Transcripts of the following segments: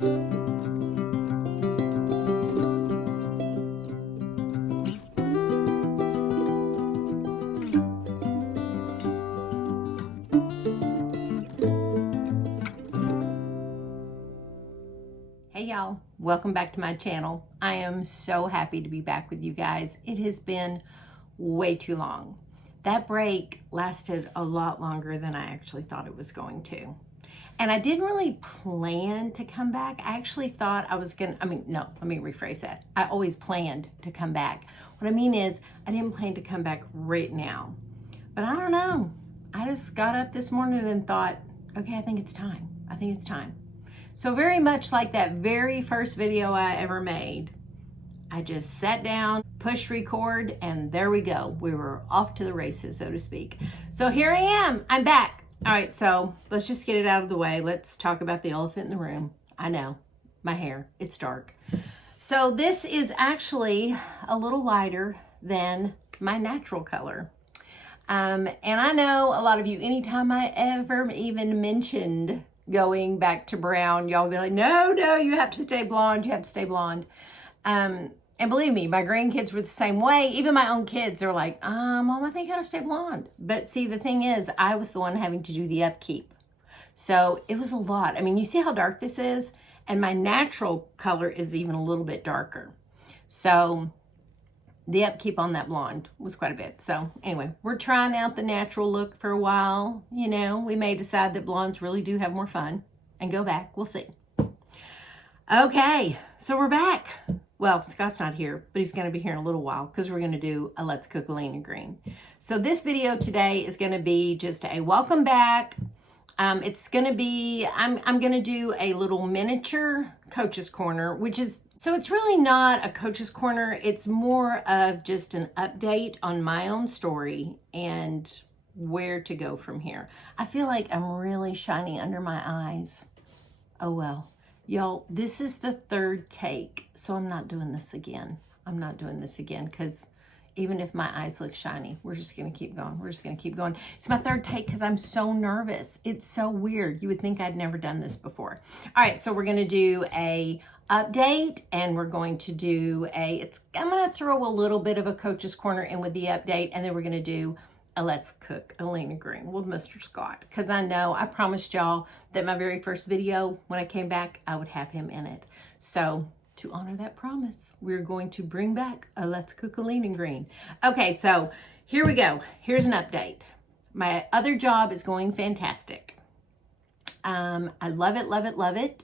Hey y'all, welcome back to my channel. I am so happy to be back with you guys. It has been way too long. That break lasted a lot longer than I actually thought it was going to. And I didn't really plan to come back. I actually thought I was let me rephrase that. I always planned to come back. What I mean is, I didn't plan to come back right now. But I don't know. I just got up this morning and thought, okay, I think it's time. So very much like that very first video I ever made, I just sat down, pushed record, and there we go. We were off to the races, so to speak. So here I am. I'm back. All right, so let's just get it out of the way. Let's talk about the elephant in the room. I know, my hair, it's dark. So this is actually a little lighter than my natural color. And I know a lot of you, anytime I ever even mentioned going back to brown, y'all be like, no, you have to stay blonde. And believe me, my grandkids were the same way. Even my own kids are like, Mom, I think I gotta stay blonde. But see, the thing is, I was the one having to do the upkeep. So it was a lot. I mean, you see how dark this is? And my natural color is even a little bit darker. So the upkeep on that blonde was quite a bit. So anyway, we're trying out the natural look for a while. You know, we may decide that blondes really do have more fun and go back. We'll see. Okay, so we're back. Well, Scott's not here, but he's going to be here in a little while because we're going to do a Let's Cook a Lean and Green. So this video today is going to be just a welcome back. It's going to be, I'm going to do a little miniature coach's corner, which is, so it's really not a coach's corner. It's more of just an update on my own story and where to go from here. I feel like I'm really shiny under my eyes. Oh well. Y'all, this is the third take, so I'm not doing this again. Because even if my eyes look shiny, we're just going to keep going. It's my third take because I'm so nervous. It's so weird. You would think I'd never done this before. All right, so we're going to do a update, and we're going to do I'm going to throw a little bit of a coach's corner in with the update, and then we're going to do a Let's Cook a Lean and Green with Mr. Scott, because I promised y'all that my very first video when I came back, I would have him in it. So to honor that promise, we're going to bring back a Let's Cook a Lean and Green. Okay, so here we go. Here's an update. My other job is going fantastic. I love it.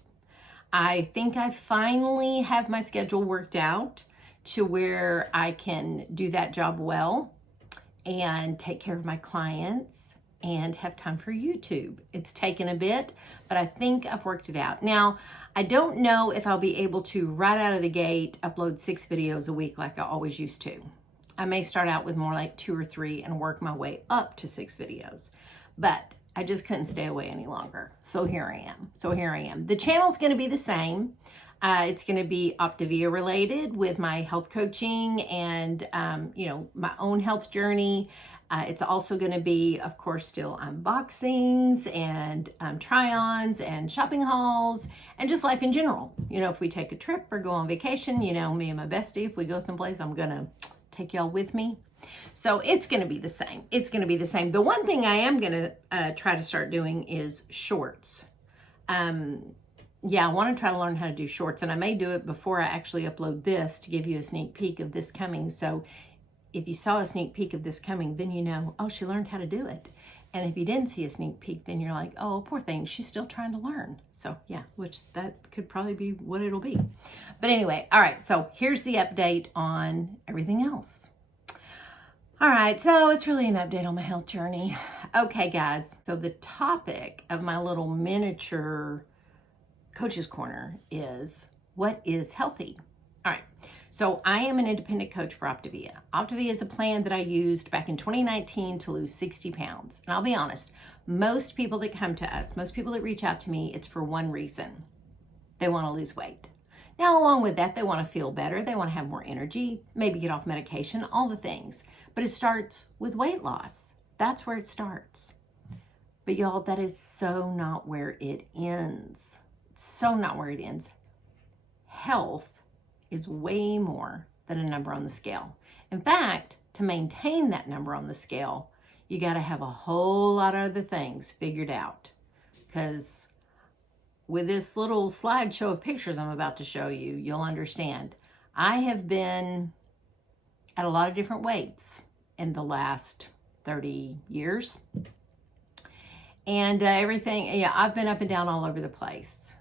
I think I finally have my schedule worked out to where I can do that job well and take care of my clients and have time for YouTube. It's taken a bit, but I think I've worked it out. Now, I don't know if I'll be able to right out of the gate upload 6 videos a week like I always used to. I may start out with more like 2 or 3 and work my way up to 6 videos, but I just couldn't stay away any longer. So here I am. The channel's gonna be the same. It's gonna be Optavia related with my health coaching and, my own health journey. It's also gonna be, of course, still unboxings and try-ons and shopping hauls and just life in general. You know, if we take a trip or go on vacation, me and my bestie, if we go someplace, I'm gonna take y'all with me. So it's going to be the same. The one thing I am going to try to start doing is shorts. I want to try to learn how to do shorts, and I may do it before I actually upload this to give you a sneak peek of this coming. So if you saw a sneak peek of this coming, then you know, oh, she learned how to do it. And if you didn't see a sneak peek, then you're like, oh, poor thing, she's still trying to learn. So yeah, which that could probably be what it'll be. But anyway, all right, so here's the update on everything else. All right, so it's really an update on my health journey. Okay, guys, so the topic of my little miniature coach's corner is, what is healthy? All right, so I am an independent coach for Optavia. Optavia is a plan that I used back in 2019 to lose 60 pounds. And I'll be honest, most people that come to us, most people that reach out to me, it's for one reason. They want to lose weight. Now, along with that, they want to feel better. They want to have more energy, maybe get off medication, all the things. But it starts with weight loss. That's where it starts. But y'all, that is so not where it ends. so not where it ends. Health is way more than a number on the scale. In fact, to maintain that number on the scale, you got to have a whole lot of other things figured out. Because with this little slideshow of pictures I'm about to show you, you'll understand. I have been at a lot of different weights in the last 30 years. And everything, yeah, I've been up and down all over the place.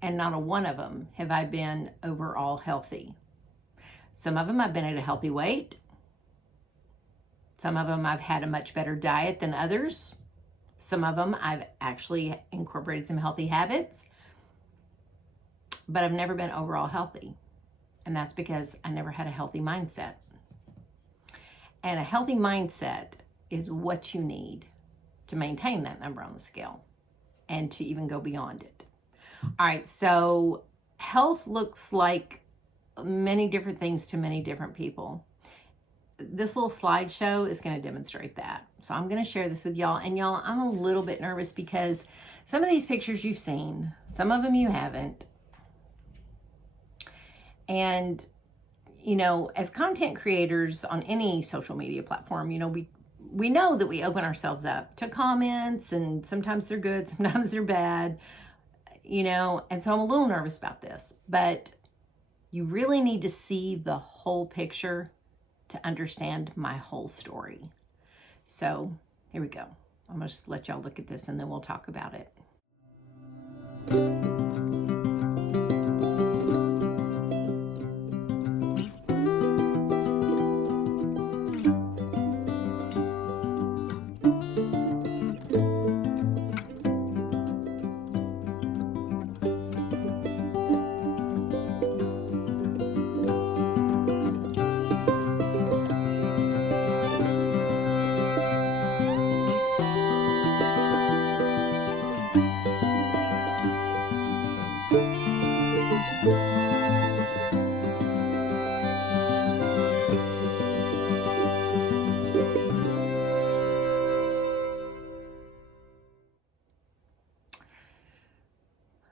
And not a one of them have I been overall healthy. Some of them I've been at a healthy weight. Some of them I've had a much better diet than others. Some of them I've actually incorporated some healthy habits. But I've never been overall healthy. And that's because I never had a healthy mindset. And a healthy mindset is what you need to maintain that number on the scale and to even go beyond it. All right, so health looks like many different things to many different people. This little slideshow is going to demonstrate that. So I'm going to share this with y'all. And y'all, I'm a little bit nervous because some of these pictures you've seen, some of them you haven't. And, you know, as content creators on any social media platform, you know, we know that we open ourselves up to comments, and sometimes they're good, sometimes they're bad, you know, and so I'm a little nervous about this, but you really need to see the whole picture to understand my whole story. So here we go. I'm gonna just let y'all look at this and then we'll talk about it.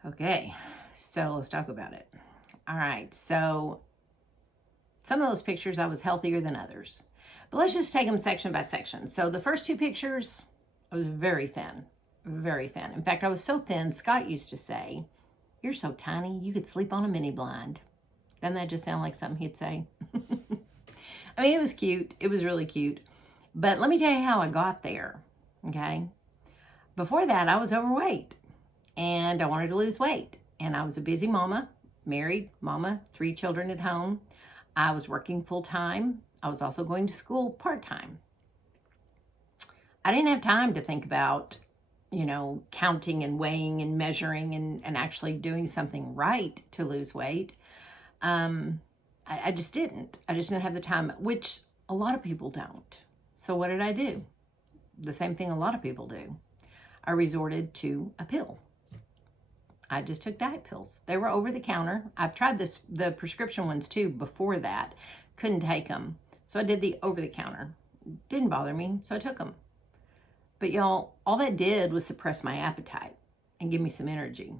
Okay, so let's talk about it. All right, so some of those pictures I was healthier than others, but let's just take them section by section. So the first two pictures, I was very thin, very thin. In fact, I was so thin, Scott used to say, "You're so tiny, you could sleep on a mini blind." Doesn't that just sound like something he'd say? I mean, it was cute. It was really cute. But let me tell you how I got there, okay? Before that, I was overweight. And I wanted to lose weight. And I was a busy mama, married mama, 3 children at home. I was working full time. I was also going to school part-time. I didn't have time to think about, you know, counting and weighing and measuring and actually doing something right to lose weight. I just didn't. I just didn't have the time, which a lot of people don't. So what did I do? The same thing a lot of people do. I resorted to a pill. I just took diet pills. They were over the counter. I've tried the prescription ones too before that. Couldn't take them. So I did the over the counter. Didn't bother me, so I took them. But y'all, all that did was suppress my appetite and give me some energy.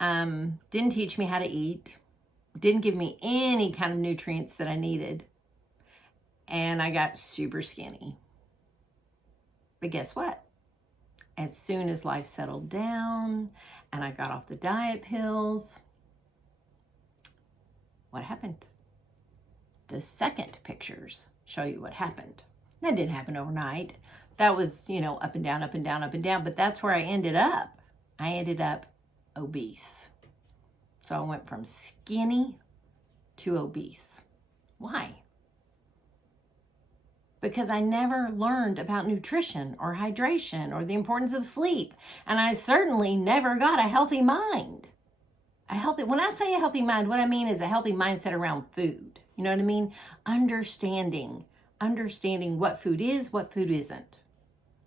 Didn't teach me how to eat. Didn't give me any kind of nutrients that I needed. And I got super skinny. But guess what? As soon as life settled down and I got off the diet pills, what happened? The second pictures show you what happened. That didn't happen overnight. That was, you know, up and down, up and down, up and down. But that's where I ended up. I ended up obese. So I went from skinny to obese. Why? Because I never learned about nutrition or hydration or the importance of sleep. And I certainly never got a healthy mind. When I say a healthy mind, what I mean is a healthy mindset around food. You know what I mean? Understanding what food is, what food isn't.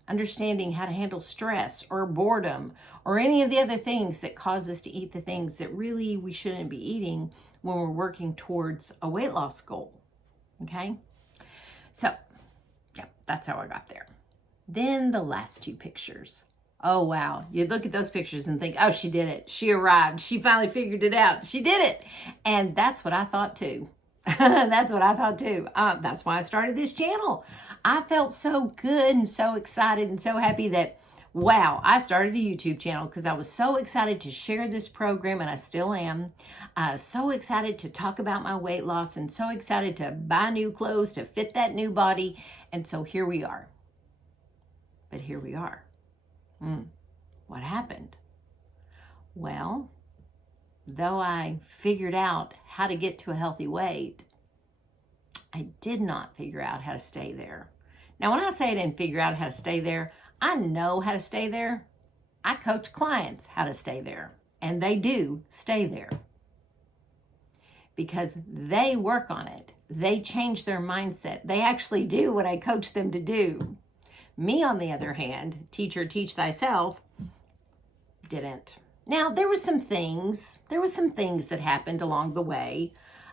Understanding how to handle stress or boredom or any of the other things that cause us to eat the things that really we shouldn't be eating when we're working towards a weight loss goal. Okay? So, yeah, that's how I got there. Then the last two pictures. Oh, wow. You look at those pictures and think, oh, she did it. She arrived. She finally figured it out. She did it. And that's what I thought too. That's what I thought too. That's why I started this channel. I felt so good and so excited and so happy that, wow, I started a YouTube channel because I was so excited to share this program, and I still am. So excited to talk about my weight loss and so excited to buy new clothes to fit that new body. And so here we are. But here we are. What happened? Well, though I figured out how to get to a healthy weight, I did not figure out how to stay there. Now, when I say I didn't figure out how to stay there, I know how to stay there. I coach clients how to stay there, and they do stay there because they work on it. They change their mindset. They actually do what I coach them to do. Me, on the other hand, teacher, teach thyself, didn't. Now, there were some things that happened along the way.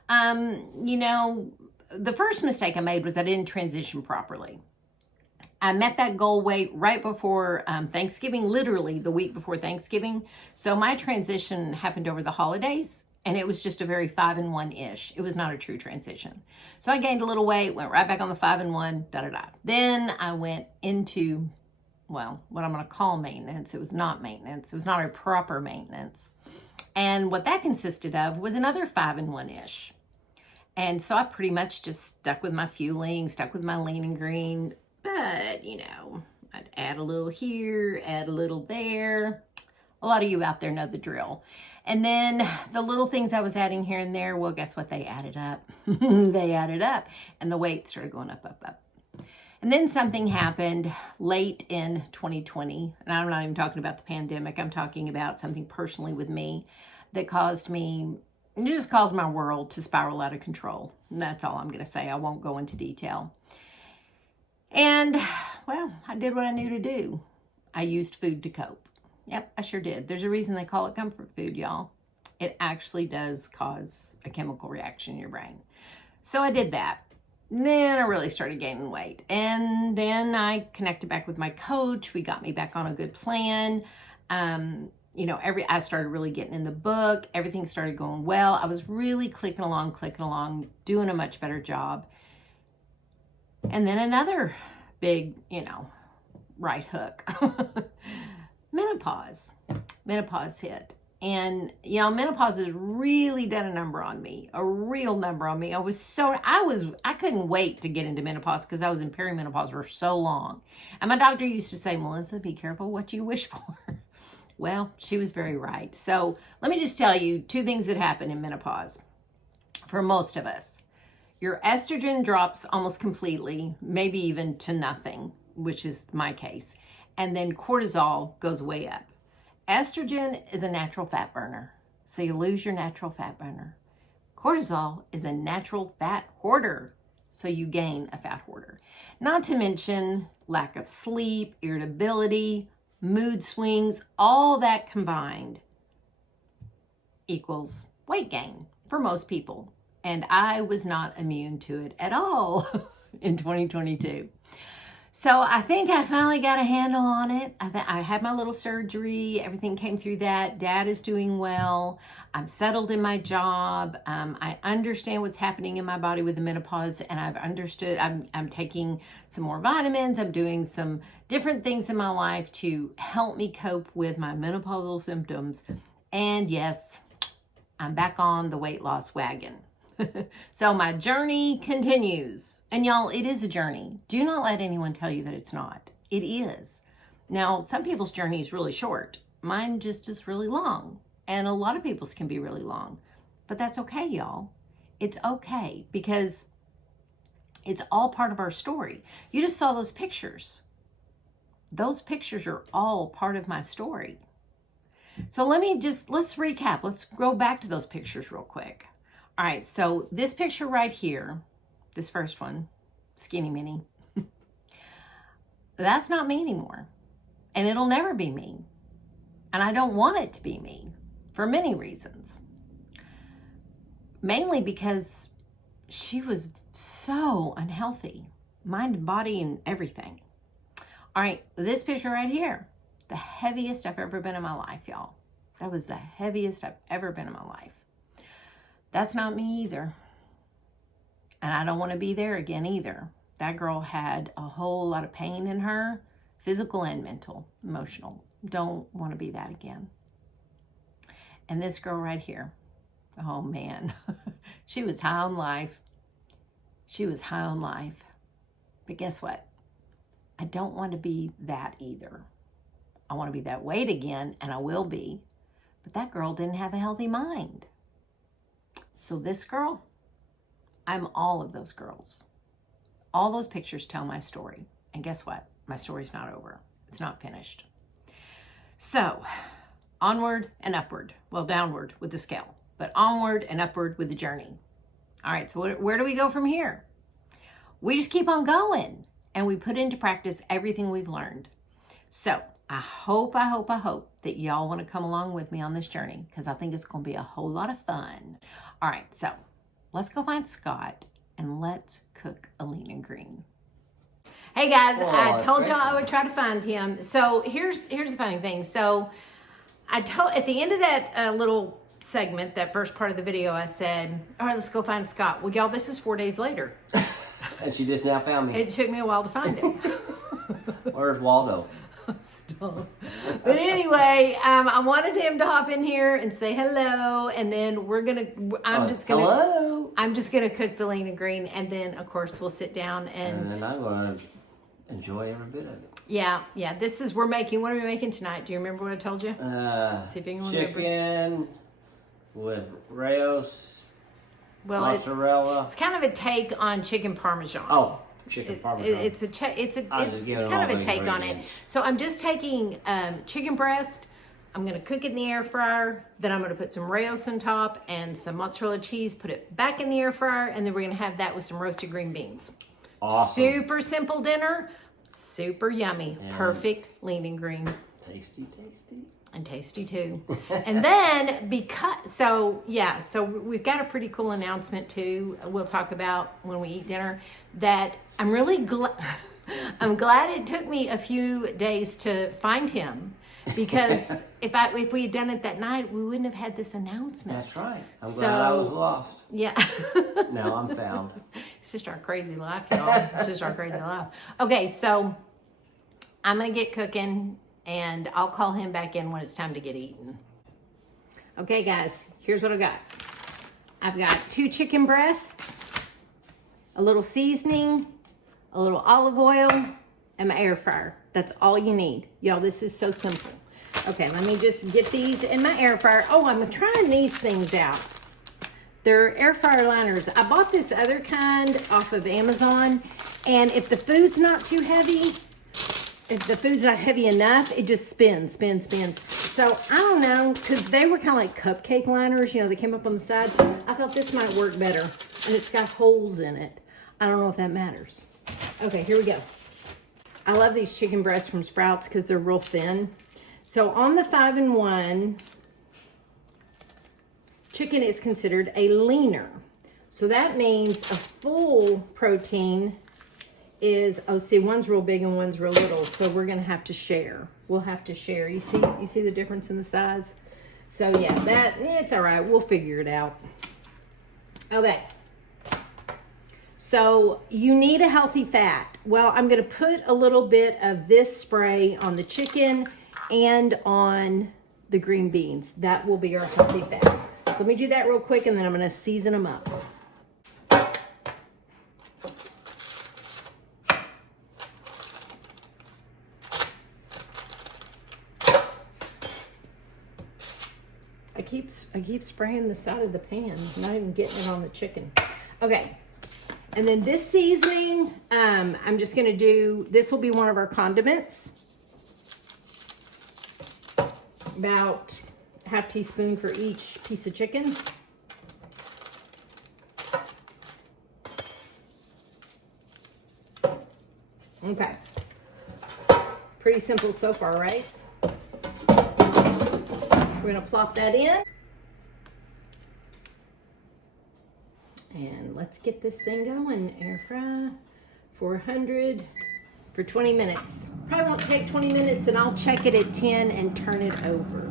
The first mistake I made was I didn't transition properly. I met that goal weight right before Thanksgiving, literally the week before Thanksgiving. So my transition happened over the holidays, and it was just a very 5-1-ish. It was not a true transition. So I gained a little weight, went right back on the 5-1, da-da-da. Then I went into, well, what I'm going to call maintenance. It was not maintenance. It was not a proper maintenance. And what that consisted of was another 5-1-ish. And so I pretty much just stuck with my fueling, stuck with my lean and green. But, I'd add a little here, add a little there. A lot of you out there know the drill. And then the little things I was adding here and there, well, guess what? They added up. They added up. And the weight started going up, up, up. And then something happened late in 2020. And I'm not even talking about the pandemic. I'm talking about something personally with me that caused me, it just caused my world to spiral out of control. And that's all I'm going to say. I won't go into detail. And, well, I did what I knew to do. I used food to cope. Yep, I sure did. There's a reason they call it comfort food, y'all. It actually does cause a chemical reaction in your brain. So I did that. Then I really started gaining weight. And then I connected back with my coach. We got me back on a good plan. I started really getting in the book. Everything started going well. I was really clicking along, doing a much better job. And then another big, right hook. Menopause hit. And, menopause has really done a number on me, a real number on me. I couldn't wait to get into menopause because I was in perimenopause for so long. And my doctor used to say, Melissa, be careful what you wish for. Well, she was very right. So let me just tell you 2 things that happen in menopause for most of us. Your estrogen drops almost completely, maybe even to nothing, which is my case. And then cortisol goes way up. Estrogen is a natural fat burner, so you lose your natural fat burner. Cortisol is a natural fat hoarder, so you gain a fat hoarder. Not to mention lack of sleep, irritability, mood swings, all that combined equals weight gain for most people. And I was not immune to it at all in 2022. So I think I finally got a handle on it. I had my little surgery. Everything came through that. Dad is doing well. I'm settled in my job. I understand what's happening in my body with the menopause, and I've understood. I'm taking some more vitamins. I'm doing some different things in my life to help me cope with my menopausal symptoms. And yes, I'm back on the weight loss wagon. So my journey continues. And y'all, it is a journey. Do not let anyone tell you that it's not. It is. Now, some people's journey is really short. Mine just is really long. And a lot of people's can be really long. But that's okay, y'all. It's okay because it's all part of our story. You just saw those pictures. Those pictures are all part of my story. So let's recap. Let's go back to those pictures real quick. All right, so this picture right here, this first one, skinny mini, that's not me anymore. And it'll never be me. And I don't want it to be me for many reasons. Mainly because she was so unhealthy, mind and body and everything. All right, this picture right here, The heaviest I've ever been in my life, y'all. That was the heaviest I've ever been in my life. That's not me either. And I don't want to be there again either. That girl had a whole lot of pain in her, physical and mental, emotional. Don't want to be that again. And this girl right here, oh man, she was high on life. She was high on life. But guess what? I don't want to be that either. I want to be that weight again, and I will be. But that girl didn't have a healthy mind. So this girl, I'm all of those girls. All those pictures tell my story. And guess what? My story's not over. It's not finished. So, onward and upward. Well, downward with the scale, but onward and upward with the journey. All right, so where do we go from here? We just keep on going, and we put into practice everything we've learned. So, I hope that y'all want to come along with me on this journey, because I think it's going to be a whole lot of fun. All right, so let's go find Scott, and let's cook a lean and green. Hey guys, I told y'all I would try to find him. So here's the funny thing. So I told, at the end of that little segment, that first part of the video, I said, all right, let's go find Scott. Well, y'all, this is 4 days later. And she just now found me. It took me a while to find him. Where's Waldo? Stop. But anyway, I wanted him to hop in here and say hello, and then I'm just gonna cook the lean and green, and then of course we'll sit down and then I'm gonna enjoy every bit of it. Yeah. What are we making tonight? Do you remember what I told you? See if you can remember. Chicken with Raos, mozzarella. It's kind of a take on chicken Parmesan. Oh. Chicken Parmesan. It's kind of a take on it. So I'm just taking chicken breast. I'm going to cook it in the air fryer. Then I'm going to put some Raos on top and some mozzarella cheese. Put it back in the air fryer, and then we're going to have that with some roasted green beans. Awesome. Super simple dinner. Super yummy. And perfect lean and green. Tasty. And tasty too. And then so we've got a pretty cool announcement too. We'll talk about when we eat dinner, that I'm really glad. I'm glad it took me a few days to find him, because if we had done it that night, we wouldn't have had this announcement. That's right. I'm glad I was lost. Yeah. Now I'm found. It's just our crazy life, y'all. It's just our crazy life. Okay, so I'm gonna get cooking, and I'll call him back in when it's time to get eaten. Okay, guys, here's what I got. I've got 2 chicken breasts, a little seasoning, a little olive oil, and my air fryer. That's all you need. Y'all, this is so simple. Okay, let me just get these in my air fryer. Oh, I'm trying these things out. They're air fryer liners. I bought this other kind off of Amazon, and if the food's not too heavy, if the food's not heavy enough, it just spins. So I don't know, because they were kind of like cupcake liners, they came up on the side. I thought this might work better, and it's got holes in it. I don't know if that matters. Okay, here we go. I love these chicken breasts from Sprouts because they're real thin. So on the 5-in-1, chicken is considered a leaner. So that means a full protein is, one's real big and one's real little, so we're gonna have to share. We'll have to share. You see the difference in the size? So yeah, it's all right. We'll figure it out. Okay. So you need a healthy fat. Well, I'm gonna put a little bit of this spray on the chicken and on the green beans. That will be our healthy fat. So let me do that real quick, and then I'm gonna season them up. I keep spraying the side of the pan, not even getting it on the chicken. Okay, and then this seasoning, I'm just gonna do, this will be one of our condiments. About ½ teaspoon for each piece of chicken. Okay, pretty simple so far, right? We're gonna plop that in. And let's get this thing going. Air fry, 400. for 20 minutes. Probably won't take 20 minutes, and I'll check it at 10 and turn it over.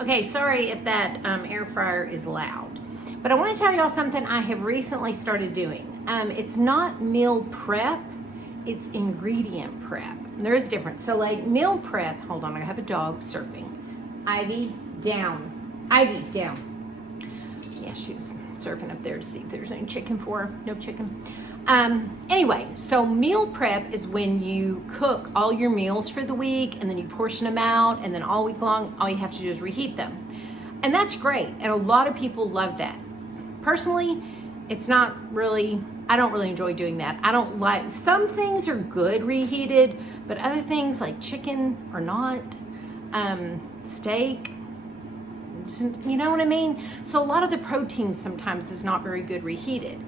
Okay, sorry if that air fryer is loud, but I want to tell y'all something I have recently started doing. It's not meal prep, it's ingredient prep. There is a difference. So like meal prep, hold on, I have a dog surfing. Ivy, down. Ivy, down. Yeah, she was surfing up there to see if there's any chicken for her. No chicken. Anyway, so meal prep is when you cook all your meals for the week and then you portion them out, and then all week long, all you have to do is reheat them. And that's great. And a lot of people love that. Personally, it's not really, I don't really enjoy doing that. I don't like, some things are good reheated, but other things like chicken are not, steak, you know what I mean? So a lot of the protein sometimes is not very good reheated.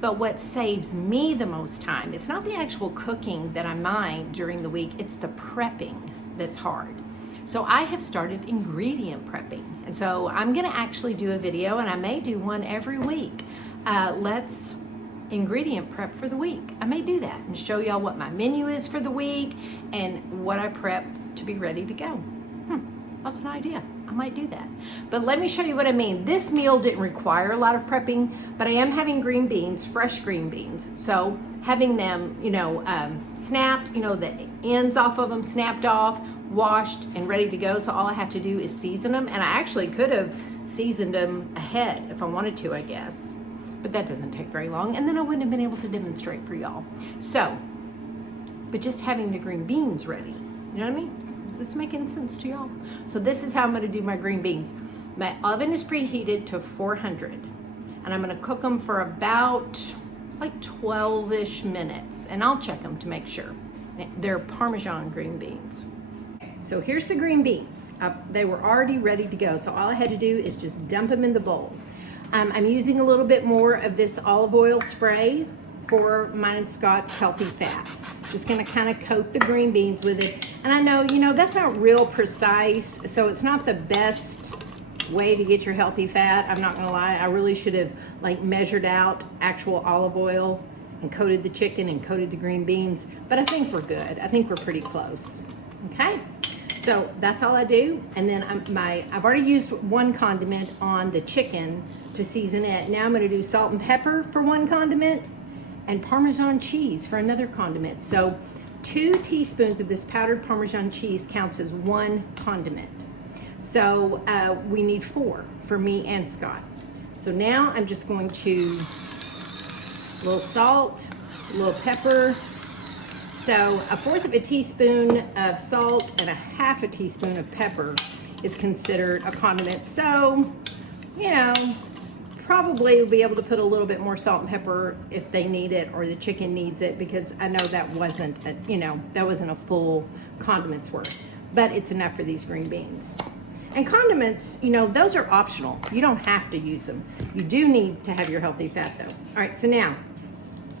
But what saves me the most time, it's not the actual cooking that I mind during the week, it's the prepping that's hard. So I have started ingredient prepping. And so I'm gonna actually do a video, and I may do one every week. Let's ingredient prep for the week. I may do that and show y'all what my menu is for the week and what I prep to be ready to go. That's an idea. I might do that. But let me show you what I mean. This meal didn't require a lot of prepping, but I am having green beans, fresh green beans. So having them, snapped, the ends off of them snapped off, washed and ready to go. So all I have to do is season them. And I actually could have seasoned them ahead if I wanted to, I guess. But that doesn't take very long. And then I wouldn't have been able to demonstrate for y'all. So, but just having the green beans ready. You know what I mean? Is this making sense to y'all? So this is how I'm gonna do my green beans. My oven is preheated to 400, and I'm gonna cook them for about, it's like 12-ish minutes, and I'll check them to make sure. They're Parmesean green beans. So here's the green beans. They were already ready to go, so all I had to do is just dump them in the bowl. I'm using a little bit more of this olive oil spray for mine and Scott's healthy fat. Just gonna kind of coat the green beans with it. And I know, that's not real precise, so it's not the best way to get your healthy fat. I'm not gonna lie, I really should have measured out actual olive oil and coated the chicken and coated the green beans, but I think we're good. I think we're pretty close, okay? So that's all I do. And then I've already used one condiment on the chicken to season it. Now I'm gonna do salt and pepper for one condiment and Parmesan cheese for another condiment. So 2 teaspoons of this powdered Parmesan cheese counts as one condiment. So we need 4 for me and Scott. So now I'm just going to, a little salt, a little pepper. So 1/4 teaspoon of salt and 1/2 teaspoon of pepper is considered a condiment. So, probably will be able to put a little bit more salt and pepper if they need it or the chicken needs it, because I know that wasn't a full condiment's worth, but it's enough for these green beans. And condiments, those are optional. You don't have to use them. You do need to have your healthy fat though. All right, so now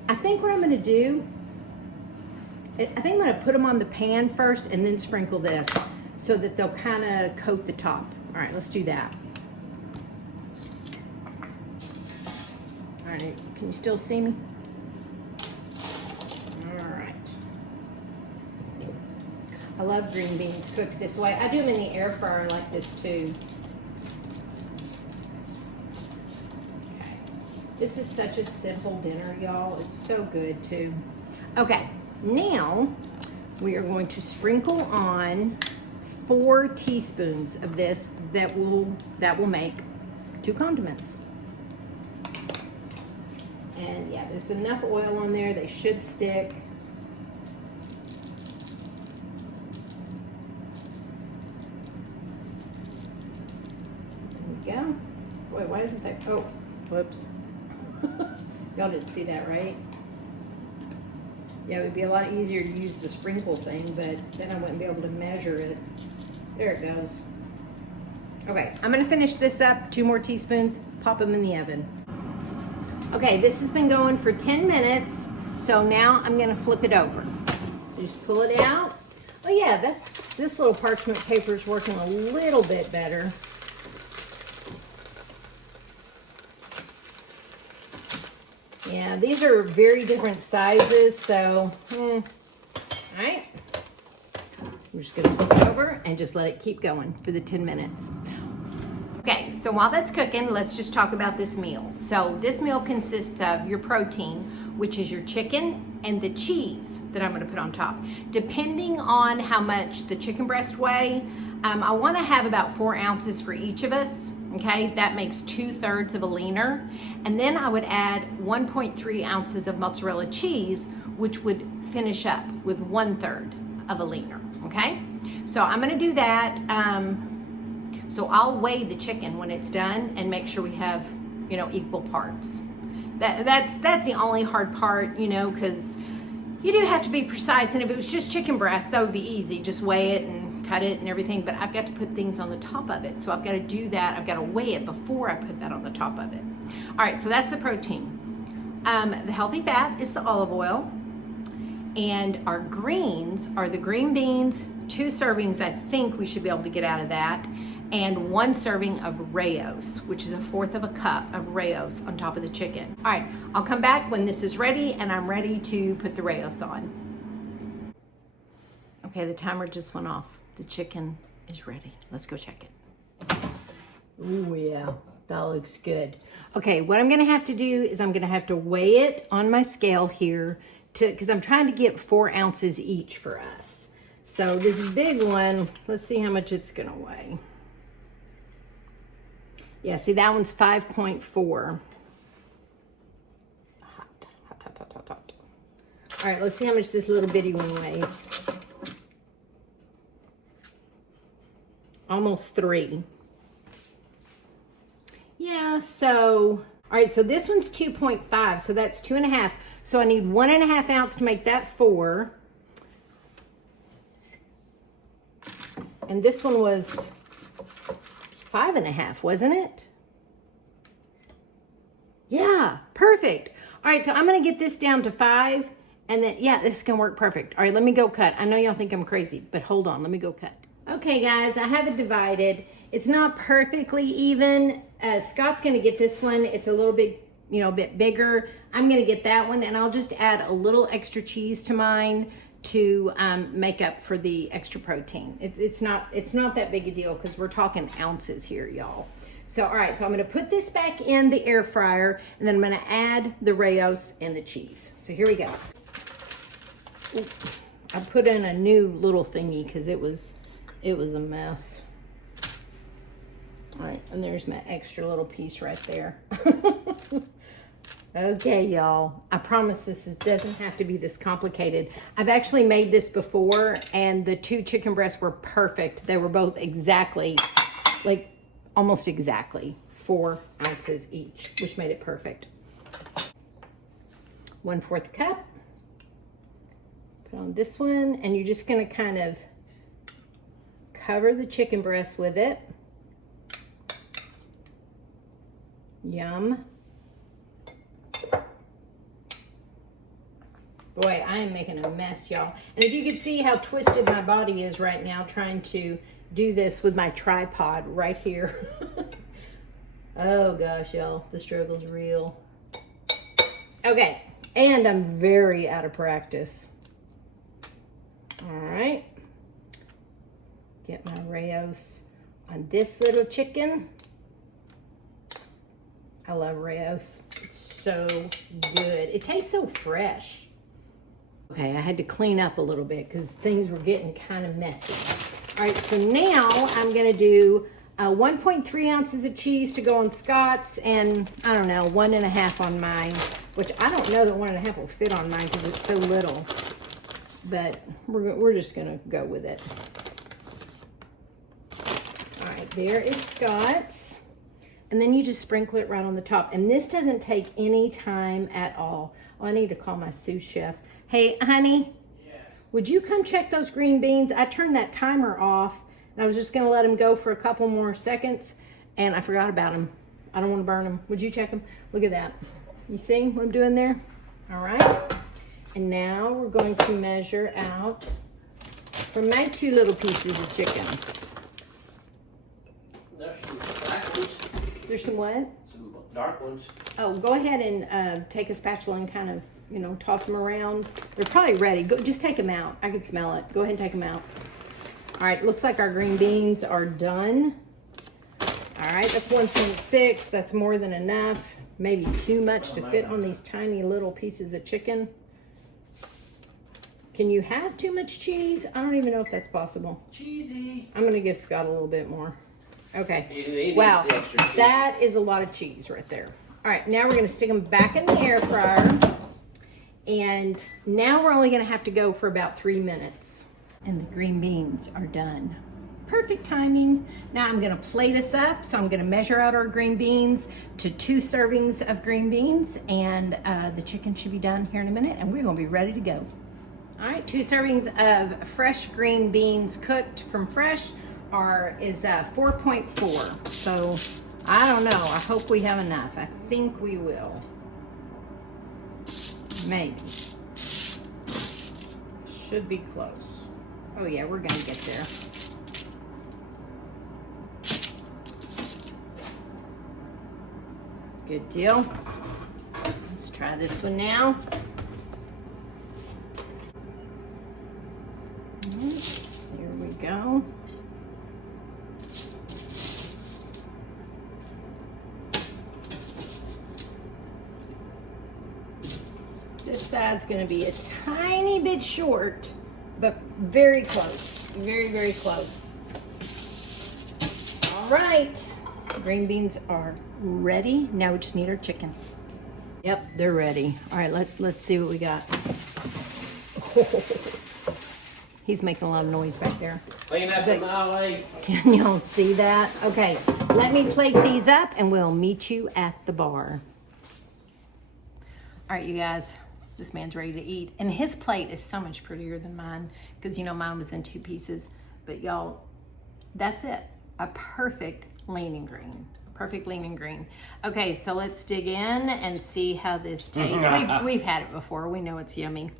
I think what I'm gonna do, I think I'm gonna put them on the pan first and then sprinkle this so that they'll kind of coat the top. All right, let's do that. All right, can you still see me? All right. I love green beans cooked this way. I do them in the air fryer like this too. Okay. This is such a simple dinner, y'all. It's so good too. Okay, now we are going to sprinkle on 4 teaspoons of this that will make 2 condiments. And yeah, there's enough oil on there, they should stick. There we go. Boy, why isn't that, oh, whoops. Y'all didn't see that, right? Yeah, it would be a lot easier to use the sprinkle thing, but then I wouldn't be able to measure it. There it goes. Okay, I'm gonna finish this up, 2 more teaspoons, pop them in the oven. Okay, this has been going for 10 minutes, so now I'm gonna flip it over. So just pull it out. Oh yeah, this little parchment paper is working a little bit better. Yeah, these are very different sizes, so, all right. We're just gonna flip it over and just let it keep going for the 10 minutes. Okay, so while that's cooking, let's just talk about this meal. So this meal consists of your protein, which is your chicken, and the cheese that I'm gonna put on top. Depending on how much the chicken breast weigh, I wanna have about 4 ounces for each of us, okay? That makes 2/3 of a leaner. And then I would add 1.3 ounces of mozzarella cheese, which would finish up with 1/3 of a leaner, okay? So I'm gonna do that. So I'll weigh the chicken when it's done and make sure we have, you know, equal parts. That's the only hard part, you know, because you do have to be precise. And if it was just chicken breast, that would be easy. Just weigh it and cut it and everything. But I've got to put things on the top of it. So I've got to do that. I've got to weigh it before I put that on the top of it. All right, so that's the protein. The healthy fat is the olive oil. And our greens are the green beans, 2 servings I think we should be able to get out of that, and 1 serving of Raos, which is 1/4 of a cup of Raos on top of the chicken. All right, I'll come back when this is ready and I'm ready to put the Raos on. Okay, the timer just went off. The chicken is ready. Let's go check it. Oh yeah, that looks good. Okay, what I'm gonna have to do is I'm gonna have to weigh it on my scale here because I'm trying to get 4 ounces each for us. So this big one, let's see how much it's gonna weigh. Yeah, see that one's 5.4. Hot. All right, let's see how much this little bitty one weighs. Almost 3. Yeah, so, all right, so this one's 2.5, so that's 2.5. So I need 1.5 ounce to make that 4. And this one was 5.5, wasn't it? Yeah, perfect. All right, so I'm gonna get this down to 5, and then, yeah, this is gonna work perfect. All right, let me go cut. I know y'all think I'm crazy, but hold on, let me go cut. Okay, guys, I have it divided. It's not perfectly even. Scott's gonna get this one. It's a little bit, you know, a bit bigger. I'm gonna get that one, and I'll just add a little extra cheese to mine to make up for the extra protein. It's not that big a deal because we're talking ounces here, y'all. So, all right, so I'm gonna put this back in the air fryer, and then I'm gonna add the Raos and the cheese. So here we go. Ooh, I put in a new little thingy because it was a mess. All right, and there's my extra little piece right there. Okay, y'all, I promise this doesn't have to be this complicated. I've actually made this before, and the 2 chicken breasts were perfect. They were both exactly, like almost exactly 4 ounces each, which made it perfect. 1/4 cup. Put on this one, and you're just gonna kind of cover the chicken breast with it. Yum. Boy, I am making a mess, y'all. And if you could see how twisted my body is right now trying to do this with my tripod right here. Oh gosh, y'all, the struggle's real. Okay, and I'm very out of practice. All right. Get my Raos on this little chicken. I love Raos. It's so good. It tastes so fresh. Okay, I had to clean up a little bit because things were getting kind of messy. All right, so now I'm gonna do 1.3 ounces of cheese to go on Scott's, and I don't know, 1.5 on mine, which I don't know that 1.5 will fit on mine because it's so little, but we're just gonna go with it. All right, there is Scott's. And then you just sprinkle it right on the top. And this doesn't take any time at all. Oh, I need to call my sous chef. Hey, honey, yeah, would you come check those green beans? I turned that timer off, and I was just gonna let them go for a couple more seconds, and I forgot about them. I don't wanna burn them. Would you check them? Look at that. You see what I'm doing there? All right. And now we're going to measure out for my 2 little pieces of chicken. There's some crackers. There's some what? Some dark ones. Oh, go ahead and take a spatula and kind of, toss them around. They're probably ready. Go, just take them out. I can smell it. Go ahead and take them out. All right, looks like our green beans are done. All right, that's 1.6. That's more than enough. Maybe too much to fit on these tiny little pieces of chicken. Can you have too much cheese? I don't even know if that's possible. Cheesy. I'm gonna give Scott a little bit more. Okay. He Wow, needs the extra cheese. that is a lot of cheese right there. All right, now we're gonna stick them back in the air fryer. And now we're only gonna have to go for about 3 minutes. And the green beans are done. Perfect timing. Now I'm gonna plate us up. So I'm gonna measure out our green beans to 2 servings of green beans, and the chicken should be done here in a minute, and we're gonna be ready to go. All right, 2 servings of fresh green beans cooked from fresh is 4.4. So I don't know, I hope we have enough. I think we will. Maybe. Should be close. Oh yeah, we're gonna get there. Good deal. Let's try this one now. Here we go. This side's going to be a tiny bit short, but very close. Very, very close. All right. Green beans are ready. Now we just need our chicken. Yep, they're ready. All right, let's see what we got. He's making a lot of noise back there. Clean up the alley. Can y'all see that? Okay, let me plate these up and we'll meet you at the bar. All right, you guys, this man's ready to eat. And his plate is so much prettier than mine because, mine was in 2 pieces. But y'all, that's it. A perfect lean and green. Perfect lean and green. Okay, so let's dig in and see how this tastes. We've had it before. We know it's yummy.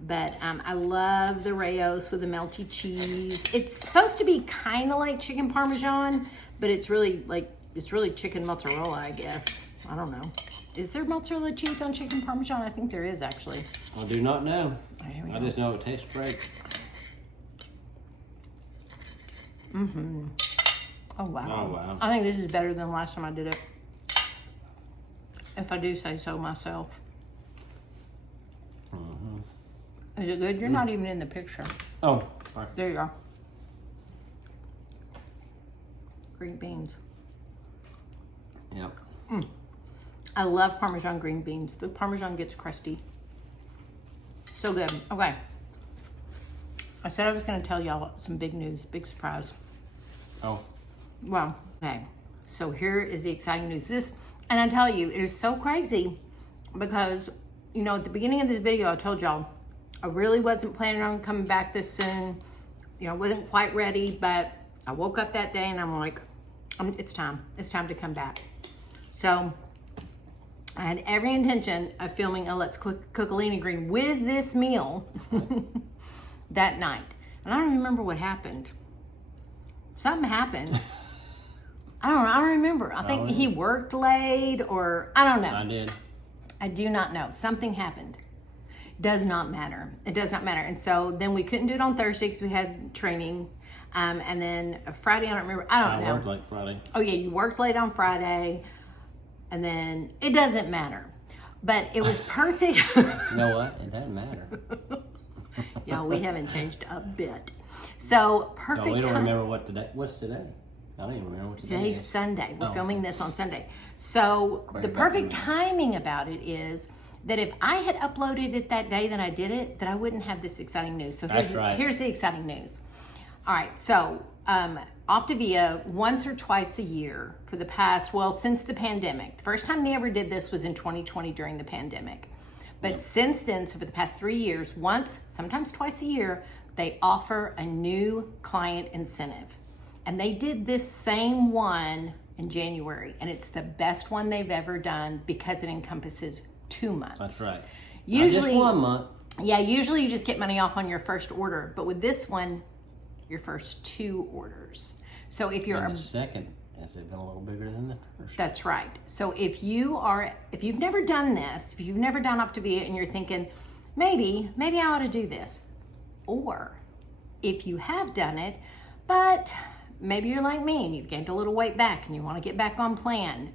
But I love the Raos with the melty cheese. It's supposed to be kind of like chicken Parmesan, but it's really chicken mozzarella, I guess. I don't know. Is there mozzarella cheese on chicken Parmesan? I think there is, actually. I do not know. Oh, I just know it tastes great. Mm-hmm. Oh, wow. Oh, wow. I think this is better than the last time I did it. If I do say so myself. Mm-hmm. Is it good? You're not even in the picture. Oh, sorry. There you are. Green beans. Yep. I love Parmesan green beans. The Parmesan gets crusty. So good. Okay. I said I was going to tell y'all some big news, big surprise. Oh. Well, okay. So here is the exciting news. And I tell you, it is so crazy because, at the beginning of this video, I told y'all I really wasn't planning on coming back this soon. Wasn't quite ready, but I woke up that day and I'm like, it's time. It's time to come back. So I had every intention of filming a Let's Cook a Lean and Green with this meal that night. And I don't remember what happened. Something happened. I don't remember. I think he worked late or I don't know. I did. I do not know. Something happened. Does not matter. It does not matter. And so then we couldn't do it on Thursday because we had training. And then Friday, I don't remember. I don't know. I worked late Friday. Oh yeah, you worked late on Friday. And then it doesn't matter. But it was perfect. You know what? It doesn't matter. Yeah, we haven't changed a bit. So perfect. So we don't remember what today. What's today? I don't even remember what today is. Today's Sunday. We're filming this on Sunday. So the perfect timing about it is that if I had uploaded it that day that I did it, that I wouldn't have this exciting news. So here's the exciting news. All right, so Optavia once or twice a year for the past, since the pandemic. The first time they ever did this was in 2020 during the pandemic. But since then, so for the past 3 years, once, sometimes twice a year, they offer a new client incentive. And they did this same one in January, and it's the best one they've ever done because it encompasses 2 months. That's right. Usually, just 1 month. Yeah, usually you just get money off on your first order, but with this one, your first 2 orders. So if you're And the second guess they've been a little bigger than the first. That's right. So if you've never done this, if you've never done Optavia and you're thinking, maybe I ought to do this, or if you have done it, but maybe you're like me and you've gained a little weight back and you want to get back on plan.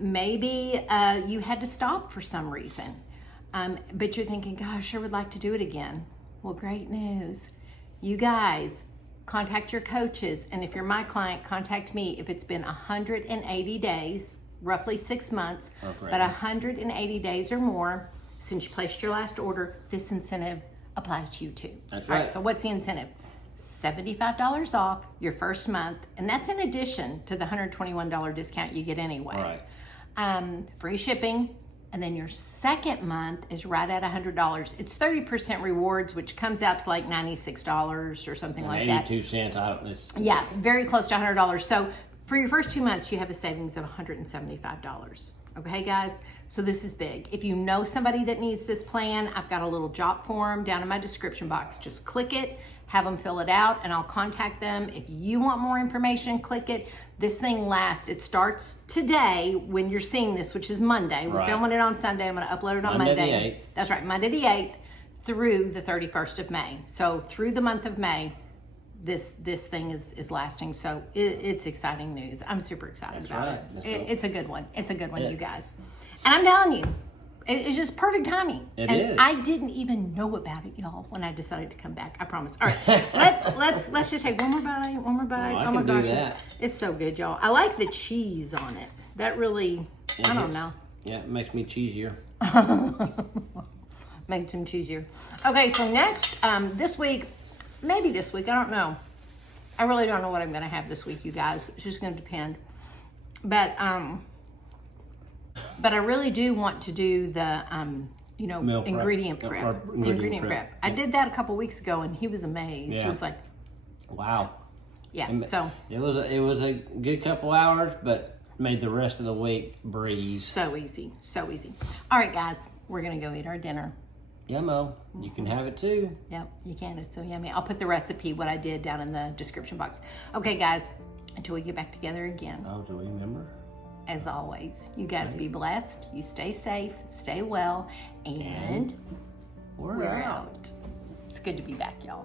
Maybe you had to stop for some reason, but you're thinking, gosh, I sure would like to do it again. Well, great news. You guys, contact your coaches, and if you're my client, contact me if it's been 180 days, roughly 6 months, but 180 days or more since you placed your last order. This incentive applies to you too. That's All right. So what's the incentive? $75 off your first month, and that's in addition to the $121 discount you get anyway. Right. Free shipping. And then your second month is right at $100. It's 30% rewards, which comes out to like $96 or something like that. 82 cents out. Yeah, very close to $100. So for your first 2 months, you have a savings of $175. Okay, guys? So this is big. If you know somebody that needs this plan, I've got a little jot form down in my description box. Just click it, have them fill it out, and I'll contact them. If you want more information, click it. This thing lasts. It starts today when you're seeing this, which is Monday. We're filming it on Sunday. I'm going to upload it on Monday. Monday the 8th. That's right, Monday the 8th through the 31st of May. So through the month of May, this thing is lasting. So it's exciting news. I'm super excited about it. It's a good one. It's a good one, you guys. And I'm telling you, it's just perfect timing. It is. I didn't even know about it, y'all, when I decided to come back. I promise. All right, let's just take one more bite. One more bite. Well, oh my gosh, do that. it's so good, y'all. I like the cheese on it. That really, I don't know. Yeah, it makes me cheesier. Makes them cheesier. Okay, so next, this week, maybe this week, I don't know. I really don't know what I'm gonna have this week, you guys. It's just gonna depend. But I really do want to do the, Meal prep. ingredient prep. Ingredient prep. I did that a couple weeks ago, and he was amazed. Yeah. He was like, wow. Yeah. So it was a good couple hours, but made the rest of the week breeze. So easy. All right, guys, we're gonna go eat our dinner. Yummo. You can have it too. Yep, you can. It's so yummy. I'll put the recipe, what I did, down in the description box. Okay, guys, until we get back together again. Oh, do we remember? As always, you guys be blessed. You stay safe, stay well, and We're out. It's good to be back, y'all.